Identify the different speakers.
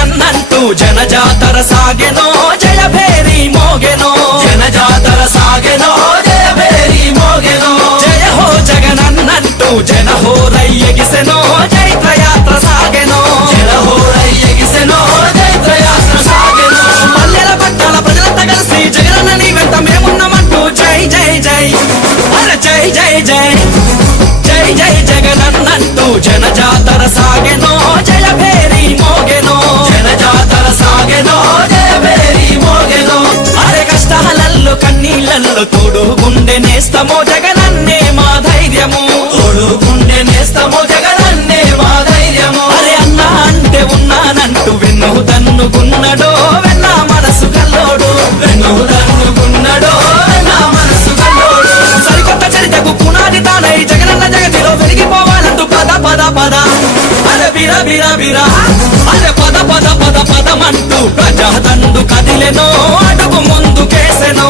Speaker 1: జగనన్నంటూ జనజాతర సాగెనో జయ భేరి మోగెనో.
Speaker 2: జనజాతర సాగెనో జయ భేరి మోగెనో.
Speaker 1: జయ హో జగనన్నంటూ జన హో రయ్యగిసెనో జైత్రయాత్ర సాగెనో.
Speaker 2: జలహోరై ఎగిసెనో జైత్రయాత్ర సాగెనో.
Speaker 1: పల్లెల పట్టాల ప్రజలంతా కలిసి జగనన్న నీ వెంట మేమున్నామంటూ జై జై జై. అర జై జై జై. జై జై జగనన్నంటూ తోడు తోడు గుండె నేస్తమో జగనన్నే మా ధైర్యము.
Speaker 2: తోడు గుండె నేస్తమో జగనన్నే మా ధైర్యము.
Speaker 1: అరే అన్న అంటే ఉన్నానంటూ వెన్ను తన్నుకున్నడో వెన్న మనసు కల్లోడు.
Speaker 2: వెన్ను తన్నుకున్నడో వెన్న మనసు కల్లోడు.
Speaker 1: సరికొత్త చరితకు పునాది తానై జగనన్న జగతిలో వెలిగిపోవాలంటూ పద పద పద. అరే బిర బిర బిర. అరే పద పద పద పదమంటూ ప్రజా దండు కదిలెనో అడుగు ముందుకేసెనో